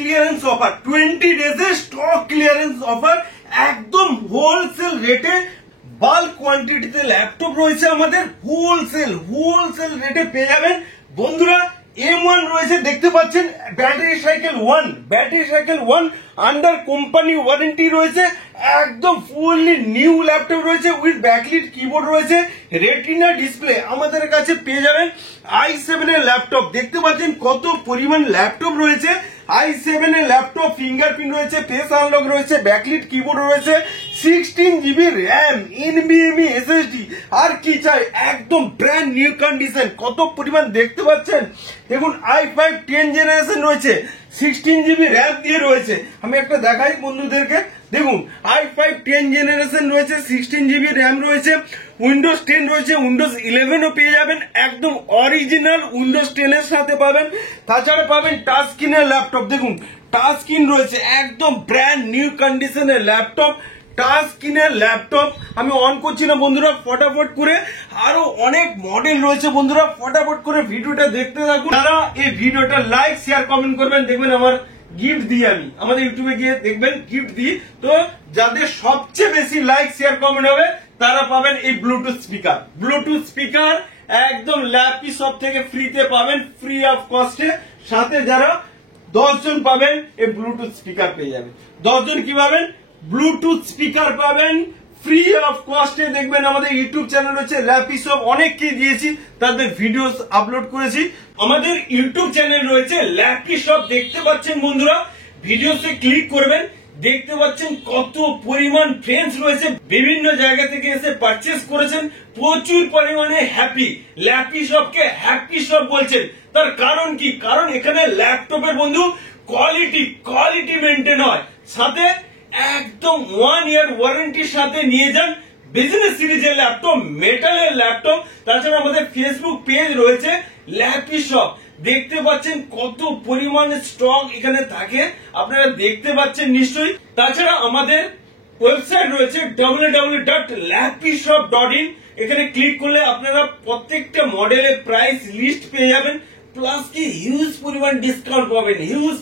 Clearance offer, 20 ডেজের stock clearance offer, একদম wholesale রেটে বাল্ক কোয়ান্টিটিতে ল্যাপটপ রয়েছে আমাদের, হোলসেল রেটে পেয়ে যাবেন বন্ধুরা। M1 রয়েছে দেখতে পাচ্ছেন, battery cycle 1 under company warranty রয়েছে, একদম ফুললি নিউ ল্যাপটপ রয়েছে উইথ ব্যাকলিট কিবোর্ড রয়েছে, রেটিনা ডিসপ্লে আমাদের কাছে পেয়ে যাবেন। i7 এর ল্যাপটপ দেখতে পাচ্ছেন কত পরিমাণ ল্যাপটপ রয়েছে, i7 এর ল্যাপটপ, ফিঙ্গারপ্রিন্ট রয়েছে, ফেস আনলক রয়েছে, ব্যাকলিট কিবোর্ড রয়েছে, 16 জিবি র্যাম, NVMe SSD, আর কি চাই, একদম ব্র্যান্ড নিউ কন্ডিশন। কত পরিমাণ দেখতে পাচ্ছেন, দেখুন i5 10 জেনারেশন রয়েছে, 16 জিবি র্যাম দিয়ে রয়েছে। আমি একটা দেখাই বন্ধুদেরকে, দেখুন i5 10 জেনারেশন রয়েছে, 16 জিবি র্যাম রয়েছে, উইন্ডোজ 10 রয়েছে, উইন্ডোজ 11 ও পেয়ে যাবেন, একদম অরিজিনাল উইন্ডোজ 10 এর সাথে পাবেন। তাছাড়া পাবেন টাচ স্ক্রিনের ল্যাপটপ, দেখুন টাচ স্ক্রিন রয়েছে, একদম ব্র্যান্ড নিউ কন্ডিশনের ল্যাপটপ, টাচ স্ক্রিনের ল্যাপটপ। আমি অন করছি না বন্ধুরা, ফটাফট করে আরো অনেক মডেল রয়েছে বন্ধুরা, ফটাফট করে ভিডিওটা দেখতে থাকুন। তারা এই ভিডিওটা লাইক শেয়ার কমেন্ট করবেন, দেখবেন আমার গিফট দিই, আমি আমাদের ইউটিউবে গিয়ে দেখবেন গিফট দিই। তো যাদের সবচেয়ে বেশি লাইক শেয়ার কমেন্ট হবে তারা পাবেন এই ব্লুটুথ স্পিকার, একদম ল্যাপি শপ থেকে ফ্রিতে পাবেন, ফ্রি অফ কস্টে। সাথে যারা 10 জন পাবেন এই ব্লুটুথ স্পিকার পেয়ে যাবেন। 10 জন কি পাবেন? ব্লুটুথ স্পিকার পাবেন ফ্রি অফ কস্টে। দেখবেন আমাদের ইউটিউব চ্যানেল হচ্ছে ল্যাপি শপ, অনেককে দিয়েছি, তাদের ভিডিও আপলোড করেছি। আমাদের ইউটিউব চ্যানেল রয়েছে ল্যাপি শপ, দেখতে পাচ্ছেন বন্ধুরা, ভিডিওতে ক্লিক করবেন, দেখতে পাচ্ছেন কত পরিমাণ ফ্রেন্ডস রয়েছে, বিভিন্ন জায়গা থেকে এসে পারচেস করেছেন, প্রচুর পরিমাণে হ্যাপি। ল্যাপি শপকে হ্যাপি শপ বলছেন, তার কারণ কি? কারণ এখানে ল্যাপটপের বন্ধু কোয়ালিটি মেনটেন হয়, সাথে একদম 1 ইয়ার ওয়ারেন্টির সাথে নিয়ে যান। বিজনেস সিরিজের ল্যাপটপ, মেটালের ল্যাপটপ। তাছাড়া আমাদের ফেসবুক পেজ রয়েছে ল্যাপি শপ, দেখতে পাচ্ছেন কত পরিমাণে স্টক এখানে থাকে, আপনারা দেখতে পাচ্ছেন নিশ্চয়ই। তাছাড়া আমাদের ওয়েবসাইট রয়েছে www.lappishop.in, এখানে ক্লিক করলে আপনারা প্রত্যেকটা মডেলের প্রাইস লিস্ট পেয়ে যাবেন, প্লাস কি হিউজ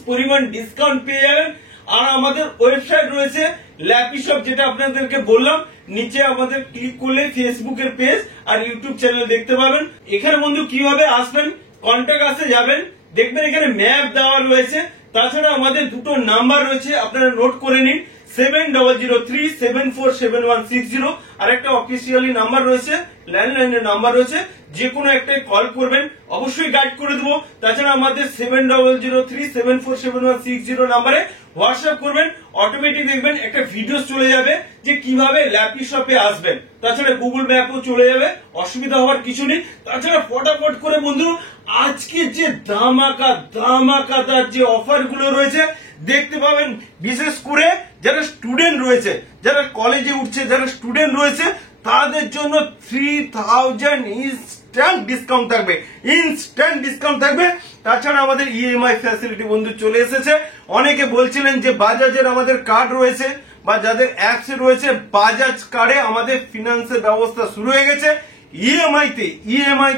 পরিমাণ ডিসকাউন্ট পেয়ে যাবেন। আর আমাদের ওয়েবসাইট রয়েছে ল্যাপি শপ, যেটা আপনাদেরকে বললাম, নিচে আমাদের ক্লিক করলে ফেসবুকের পেজ আর ইউটিউব চ্যানেল দেখতে পাবেন। এখানে বন্ধু কিভাবে আসবেন, কন্ট্যাক্ট আসে যাবেন, দেখবেন এখানে ম্যাপ দেওয়া রয়েছে। তাছাড়া আমাদের দুটো নাম্বার রয়েছে, আপনারা নোট করে নিন, 7003747160, আর একটা অফিসিয়ালি নাম্বার রয়েছে, ল্যান্ডলাইনের নাম্বার রয়েছে, যে কোনো একটাই কল করবেন, অবশ্যই গাইড করে দেবো। তাছাড়া আমাদের 7003747160 নাম্বারে হোয়াটসঅ্যাপ করবেন, অটোমেটিক দেখবেন একটা ভিডিও চলে যাবে যে কিভাবে ল্যাপি শপে আসবেন। তাছাড়া গুগল ম্যাপও চলে যাবে, অসুবিধা হওয়ার কিছু নেই। তাছাড়া ফটাফট করে বন্ধু আজকে যে ধামাকাদার যে অফার গুলো রয়েছে দেখতে পাবেন, বিশেষ করে যারা স্টুডেন্ট রয়েছে, যারা কলেজে উঠছে, যারা স্টুডেন্ট রয়েছে, তাদের জন্য 3000 ইনস্ট্যান্ট ডিসকাউন্ট থাকবে। তাছাড়া আমাদের ইএমআই ফ্যাসিলিটি বন্ধু চলে এসেছে। অনেকে বলছিলেন যে বাজাজের আমাদের কার্ড রয়েছে বা যাদের অ্যাপস রয়েছে, বাজাজ কার্ডে আমাদের ফিনান্সের ব্যবস্থা শুরু হয়ে গেছে। ইএমআই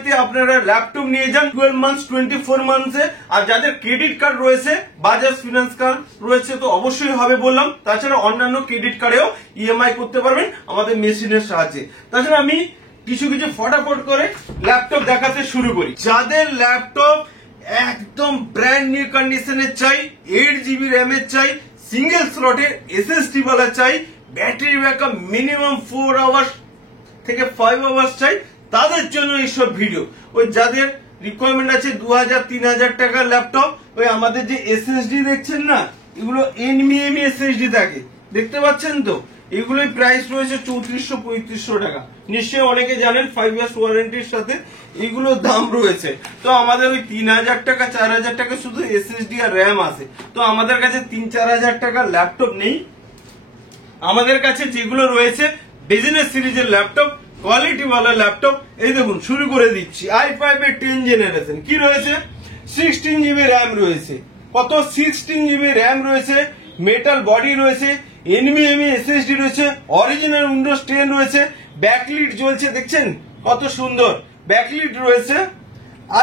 তে আপনারা ল্যাপটপ নিয়ে যান 12 মান্থস 24 মান্থসে। আর যাদের ক্রেডিট কার্ড রয়েছে, বাজাজ ফিনান্স কার্ড রয়েছে তো অবশ্যই হবে বললাম। তাছাড়া অন্যান্য ক্রেডিট কার্ডেও ইএমআই করতে পারবেন আমাদের মেশিনের সাহায্যে। তাছাড়া আমি কিছু ফটাফট করে ল্যাপটপ দেখাতে শুরু করি। যাদের ল্যাপটপ একদম ব্র্যান্ড নিউ কন্ডিশনের চাই, 8 জিবি র্যামের চাই, সিঙ্গেল স্লটের এসএসডি वाला চাই, ব্যাটারি ব্যাকআপ মিনিমাম 4 আওয়ার্স থেকে 5 আওয়ার্স চাই, তাদের জন্য এইসব ভিডিও। ওই যাদের রিকোয়ারমেন্ট আছে 2000-3000 টাকার ল্যাপটপ, ওই আমাদের যে এসএসডি দেখছেন না, এগুলো NVMe এসএসডি থাকে, দেখতে পাচ্ছেন তো, এগুলোর প্রাইস রয়েছে 3400-3500 টাকা। নিশ্চয়ই অনেকে জানেন 5 ইয়ার্স ওয়ারেন্টির সাথে এগুলোর দাম রয়েছে। তো আমাদের ওই 3000 টাকা 4000 টাকা শুধু এসএসডি আর র্যাম আছে। তো আমাদের কাছে 3-4000 টাকার ল্যাপটপ নেই, আমাদের কাছে যেগুলো রয়েছে বিজনেস সিরিজের ল্যাপটপ, কোয়ালিটি वाला ল্যাপটপ। এই দেখুন শুরু করে দিচ্ছি, i5 এর 10 জেনারেশন কি রয়েছে, 16 জিবি র্যাম রয়েছে, কত 16 জিবি র্যাম রয়েছে, মেটাল বডি রয়েছে, NVMe এসএসডি রয়েছে, অরিজিনাল উইন্ডোজ 10 রয়েছে, ব্যাকলিট জ্বলছে, দেখছেন কত সুন্দর ব্যাকলিট রয়েছে।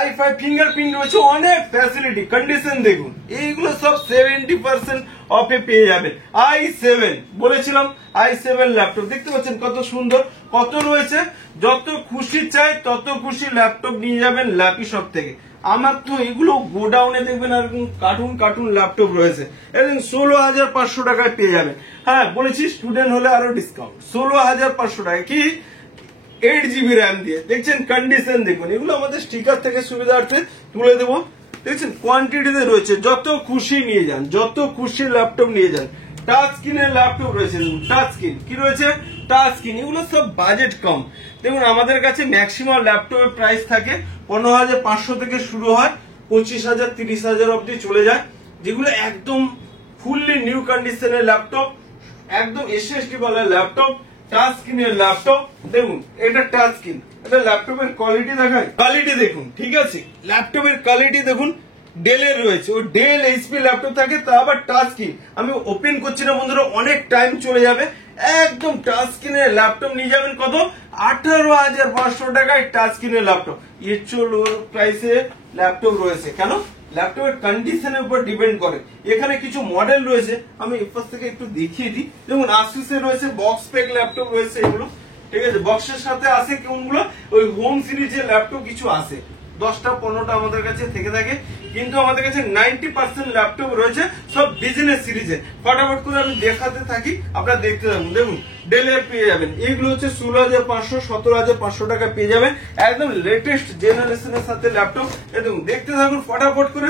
i5 ফিঙ্গারপ্রিন্ট রয়েছে, অনেক ফ্যাসিলিটি, কন্ডিশন দেখুন, এইগুলো সব 70% অফে পেয়ে যাবেন। i7 বলেছিলাম, i7 ল্যাপটপ দেখতে পাচ্ছেন কত সুন্দর, কত রয়েছে, যত খুশি চাই তত খুশি ল্যাপটপ নিয়ে যাবেন ল্যাপি শপ থেকে। আমার তো এগুলো গোডাউনে দেখবেন আর কার্টুন কার্টুন ল্যাপটপ রয়েছে, এদিন 16,500 টাকায় পেয়ে যাবেন। হ্যাঁ বলেছি স্টুডেন্ট হলে আরো ডিসকাউন্ট, 16,500 টাকা কি 8GB র্যাম দিয়ে। দেখছেন কন্ডিশন দেখুন, এগুলো আমাদের স্টিকার থেকে সুবিধার্থে তুলে দেবো। দেখছেন কোয়ান্টিটিতে রয়েছে, যত খুশি নিয়ে যান, যত খুশি ল্যাপটপ নিয়ে যান। টাচ স্ক্রিনের ল্যাপটপ রয়েছে, টাচ স্ক্রিন কি রয়েছে, টাচ স্ক্রিন, এগুলো সব বাজেট কম। দেখুন আমাদের কাছে ম্যাক্সিমাম ল্যাপটপের প্রাইস থাকে 15,500 থেকে শুরু হয়, 25,000 30,000 অব্দি চলে যায়, যেগুলো একদম ফুললি নিউ কন্ডিশনের ল্যাপটপ, একদম SSD वाला ল্যাপটপ, টাচ স্ক্রিনের ল্যাপটপ। দেখুন এটা টাচ স্ক্রিন, এটা ল্যাপটপের কোয়ালিটি দেখায়, কোয়ালিটি দেখুন, ঠিক আছে, ল্যাপটপের কোয়ালিটি দেখুন, ডেলের রয়েছে, ও ডেল এইচপি ল্যাপটপ থাকে, তা আবার টাচ স্ক্রিন। আমি ওপেন করছি না বন্ধুরা, অনেক টাইম চলে যাবে। একদম টাচ স্ক্রিনের ল্যাপটপ নিয়ে যাবেন কত, 18,500 টাকায় টাচ স্ক্রিনের ল্যাপটপ। এর চলো প্রাইসে ল্যাপটপ রয়েছে, কেন ল্যাপটপের কন্ডিশনের উপর ডিপেন্ড করে। এখানে কিছু মডেল রয়েছে, আমি এপাশ থেকে একটু দেখিয়ে দিই। যেমন আসুসের রয়েছে বক্স প্যাক ল্যাপটপ রয়েছে, এগুলো ঠিক আছে, বক্সের সাথে আসে কোনগুলো, ওই হোম সিরিজের ল্যাপটপ কিছু আসে, 10টা 15টা আমাদের কাছে থেকে থাকে, কিন্তু আমাদের কাছে 90% ল্যাপটপ রয়েছে সব বিজনেস সিরিজে। ফটাফট করে আমি দেখাতে থাকি, আপনারা দেখতে থাকুন। দেখুন ডেলের পেয়ে যাবেন, এইগুলো হচ্ছে 16,500 17,500 টাকা পেয়ে যাবেন, একদম লেটেস্ট জেনারেশনের সাথে ল্যাপটপ। দেখুন দেখতে থাকুন ফটাফট করে।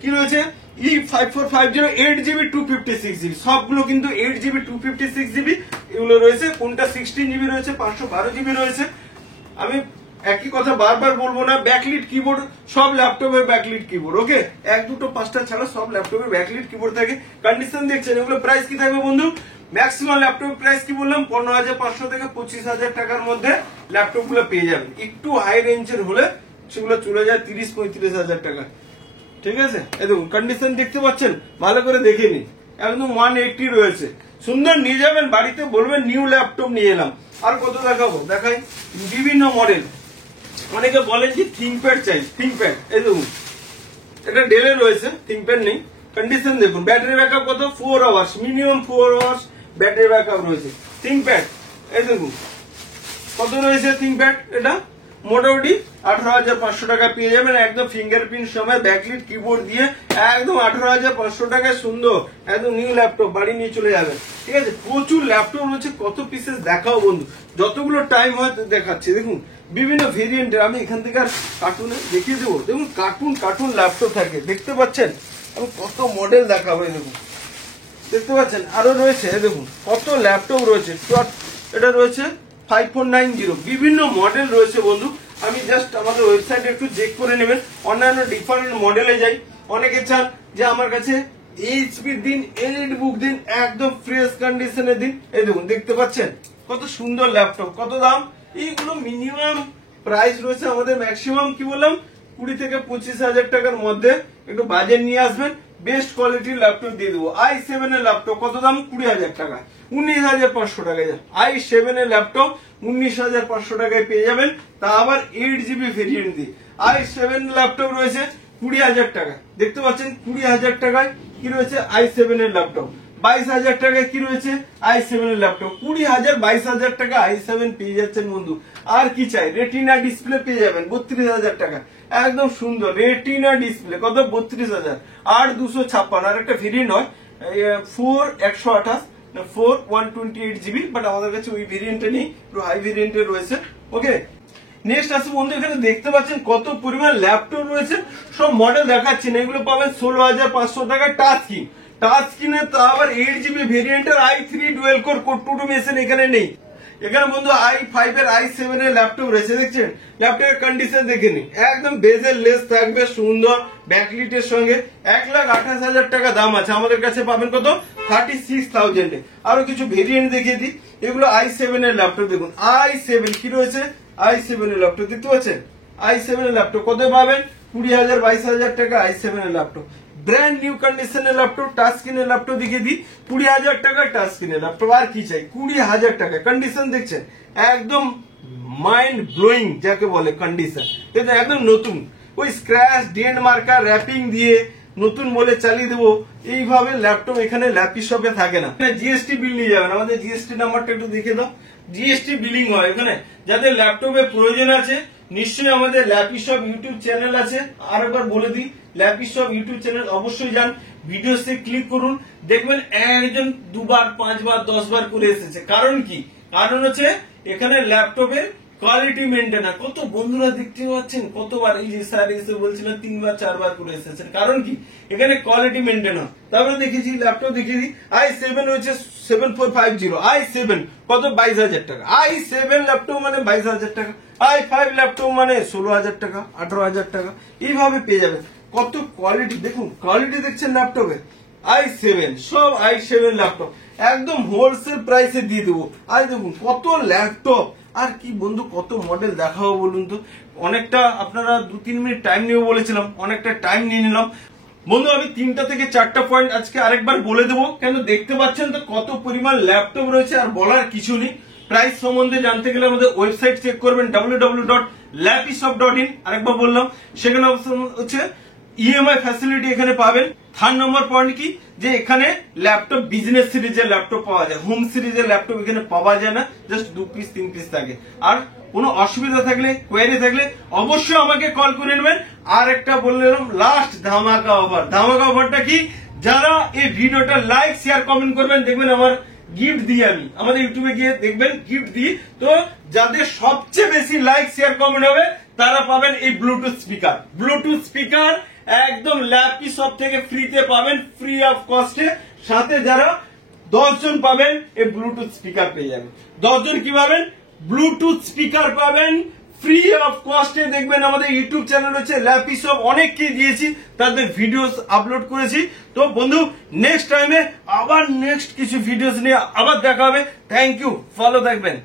কি রয়েছে, E5450 8GB 256GB, সবগুলো কিন্তু 8GB 256GB এগুলো রয়েছে। কোনটা 16GB রয়েছে, 512GB রয়েছে। আমি একই কথা বারবার বলবো না, ব্যাকলিট কিবোর্ড, সব ল্যাপটপের ব্যাকলিট কিবোর্ড, ওকে, 1 2 5টা ছাড়া সব ল্যাপটপের ব্যাকলিট কিবোর্ড থাকে। কন্ডিশন দেখছেন, এগুলো প্রাইস কি থাকবে বন্ধু, ম্যাক্সিমাম ল্যাপটপের প্রাইস কি বললাম, 15,500 থেকে 25,000 টাকার মধ্যে ল্যাপটপ গুলো পেয়ে যাবেন। একটু হাই রেঞ্জের হলে সেগুলো চলে যায় 30-35,000 টাকা, ঠিক আছে। এই দেখুন কন্ডিশন দেখতে পাচ্ছেন, ভালো করে দেখে নিন, একদম 180 রয়েছে, সুন্দর নিয়ে যাবেন বাড়িতে, বলবেন নিউ ল্যাপটপ নিয়ে এলাম। আর কত দেখাবো, দেখাই বিভিন্ন মডেল। অনেকে বলেন যে থিংকপ্যাড চাই, থিংকপ্যাড, এই দেখুন এটা ডেলের রয়েছে, থিংকপ্যাড নেই। কন্ডিশন দেখুন, ব্যাটারি ব্যাকআপ কত, 4 hours, minimum 4 hours battery backup রয়েছে। থিংকপ্যাড এই দেখুন কত রয়েছে, থিংকপ্যাড এটা মোটামুটি 18,500 টাকা পেয়ে যাবেন, একদম ফিঙ্গারপ্রিন্ট সময় ব্যাকলিট কিবোর্ড দিয়ে, একদম 18,500 টাকায় সুন্দর একদম নিউ ল্যাপটপ বাড়ি নিয়ে চলে যাবেন, ঠিক আছে। প্রচুর ল্যাপটপ রয়েছে, কত পিসেস দেখাও বন্ধু, যতগুলো টাইম হয় দেখাচ্ছি। দেখুন বিভিন্ন ভেরিয়েন্টের, আমি এখান থেকে আর কার্টুনে দেখিয়ে দেবো। দেখুন কার্টুন কার্টুন ল্যাপটপ থাকে, দেখতে পাচ্ছেন, আমি কত মডেল দেখাবো। দেখুন দেখতে পাচ্ছেন, আরো রয়েছে, দেখুন কত ল্যাপটপ রয়েছে। এটা রয়েছে 5490, বিভিন্ন মডেল রয়েছে বন্ধু। আমি জাস্ট আমাদের ওয়েবসাইটে একটু চেক করে নেবেন, অন্যান্য ডিফারেন্ট মডেলে যাই। অনেকে চান যে আমার কাছে এইচপির দিন, এলইডি বুক দিন, একদম ফ্রেশ কন্ডিশনের দিন। এই দেখুন দেখতে পাচ্ছেন কত সুন্দর ল্যাপটপ, কত দাম, এইগুলো মিনিমাম প্রাইস রয়েছে আমাদের, ম্যাক্সিমাম কি বললাম 20 থেকে 25,000 টাকার মধ্যে। একটু বাজেট নিয়ে আসবেন, বেস্ট কোয়ালিটির ল্যাপটপ দিয়ে দেবো। i7 এর ল্যাপটপ কত দাম, 20,000 টাকা, 19,500 টাকায়। i7 এর ল্যাপটপ 19,500 টাকায় পেয়ে যাবেন, তা আবার 8GB ভেরিয়েন্ট দিয়ে। i7 ল্যাপটপ রয়েছে 20,000 টাকা, দেখতে পাচ্ছেন 20,000 টাকায় কি রয়েছে i7 এর ল্যাপটপ। 22,000 টাকায় কি রয়েছে i7 এর ল্যাপটপ, 20,000 22,000 টাকা i7 পেয়ে যাচ্ছেন বন্ধু। আর কি চাই, রেটিনা ডিসপ্লে পেয়ে যাবেন 32,000 টাকা, একদম সুন্দর রেটিনা ডিসপ্লে, কত 32,000। আর 256, আর একটা ভেরিয়েন্ট হয় 4 128GB, বাট আমাদের কাছে ওই ভেরিয়েন্টে নেই, একটু হাই ভেরিয়েন্টে রয়েছে, ওকে। নেক্সট আছে বন্ধু, এখানে দেখতে পাচ্ছেন কত পরিমাণ ল্যাপটপ রয়েছে, সব মডেল দেখাচ্ছি না, এগুলো পাবেন 16,500 টাকা টাচ স্ক্রিন, টাচ স্ক্রিনে তা আবার 8GB ভেরিয়েন্টের i3 dual core core 2 machine এখানে নেই। এখানে বন্ধু i5 এর i7 এর ল্যাপটপ রয়েছে, দেখছেন ল্যাপটপের কন্ডিশন দেখে নিন, একদম বেজের লেস থাকবে সুন্দর ব্যাকলিটের সঙ্গে। 1,28,000 টাকা দাম আছে, আমাদের কাছে পাবেন কত 36,000 এ। আরো কিছু ভেরিয়েন্ট দেখিয়ে দিই, এগুলো i7 এর ল্যাপটপ। দেখুন i7 কি রয়েছে, i7 এর ল্যাপটপ দেখতে পাচ্ছেন, i7 এর ল্যাপটপ কত পাবেন, 20,000 22,000 টাকা i7 এর ল্যাপটপ। ব্র্যান্ড নিউ কন্ডিশনের ল্যাপটপ, টাচ স্ক্রিনের ল্যাপটপ দেখিয়ে দিই, 20,000 টাকা টাচ স্ক্রিনের ল্যাপটপ। আর কি চাই, 20,000 টাকা, কন্ডিশন দেখছেন একদম মাইন্ড ব্লোয়িং যাকে বলে কন্ডিশন, এটা একদম নতুন, ওই স্ক্র্যাচ ডেন্ট মার্কার র্যাপিং দিয়ে নতুন বলে চালিয়ে দেবো এইভাবে ল্যাপটপ এখানে ল্যাপি শপে থাকে না। জিএসটি বিল নিয়ে যাবেন, আমাদের জিএসটি নাম্বারটা একটু দেখে দাও। জিএসটি বিলিং হয় এখানে। যাদের ল্যাপটপে প্রয়োজন আছে নিশ্চয়ই আমাদের ল্যাপি শপ ইউটিউব চ্যানেল আছে, আরেকবার বলে দিই ল্যাপি শপ ইউটিউব চ্যানেল অবশ্যই যান, ভিডিওতে ক্লিক করুন, দেখবেন একজন 2 বার 5 বার 10 বার করে এসেছে। কারণ কি? কারণ হচ্ছে এখানে ল্যাপটপের কোয়ালিটি মেনটেন। কত বন্ধুরা দেখতে পাচ্ছেন কতবার এই যে স্যার এসে বলছিলেন 3 বার 4 বার করে এসেছেন, কারণ কি? এখানে কোয়ালিটি মেনটেন হয়। তারপরে দেখেছি ল্যাপটপ দেখিয়ে দিই, i7 হচ্ছে 7450, i7 কত 22,000 টাকা, i7 ল্যাপটপ মানে 22,000 টাকা, i5 ল্যাপটপ মানে 16,000 টাকা 18,000 টাকা, এইভাবে পেয়ে যাবেন। কত কোয়ালিটি দেখুন, কোয়ালিটি দেখছেন ল্যাপটপে, i7 সব i7 ল্যাপটপ একদম হোলসেল প্রাইসে দিয়ে দেবো। আর দেখুন কত ল্যাপটপ, আর কি বন্ধু কত মডেল দেখাবো বলুন তো। অনেকটা আপনারা 2-3 মিনিট টাইম নেবো বলেছিলাম, অনেকটা টাইম নিয়ে নিলাম বন্ধু। আমি 3টা থেকে 4টা পয়েন্ট আজকে আরেকবার বলে দেবো, কেন দেখতে পাচ্ছেন তো কত পরিমাণ ল্যাপটপ রয়েছে, আর বলার কিছু নেই। প্রাইস সম্বন্ধে জানতে গেলে আমাদের ওয়েবসাইট চেক করবেন www.lapishop.in, আরেকবার বললাম। সেখানে হচ্ছে ইএমআই ফ্যাসিলিটি এখানে পাবেন। 3 নম্বর পয়েন্ট কি, যে এখানে ল্যাপটপ বিজনেস সিরিজের ল্যাপটপ পাওয়া যায়, হোম সিরিজের ল্যাপটপ এখানে পাওয়া যায় না, জাস্ট 2 পিস 3 পিস থাকে। আর কোনো অসুবিধা থাকলে কোয়েরি থাকলে অবশ্যই আমাকে কল করে নেবেন। আর একটা বললাম লাস্ট ধামাকা অফার। ধামাকা অফারটা কি, যারা এই ভিডিওটা লাইক শেয়ার কমেন্ট করবেন দেখবেন আমার গিফট দিই, আমি আমাদের ইউটিউবে গিয়ে দেখবেন গিফট দিই। তো যাদের সবচেয়ে বেশি লাইক শেয়ার কমেন্ট হবে তারা পাবেন এই ব্লুটুথ স্পিকার। ব্লুটুথ স্পিকার একদম ল্যাপি শপ থেকে ফ্রিতে পাবেন, ফ্রি অফ কস্টে। সাথে যারা 10 জন পাবেন এই ব্লুটুথ স্পিকার পেয়ে যাবেন। 10 জন কি পাবেন? ব্লুটুথ স্পিকার পাবেন ফ্রি অফ কস্টে। দেখবেন আমাদের ইউটিউব চ্যানেল হচ্ছে ল্যাপি শপ, অনেককে দিয়েছি, তাদের ভিডিওস আপলোড করেছি। তো বন্ধু নেক্সট টাইমে আবার নেক্সট কিছু ভিডিওস নিয়ে আবার দেখা হবে। থ্যাংক ইউ, ভালো থাকবেন।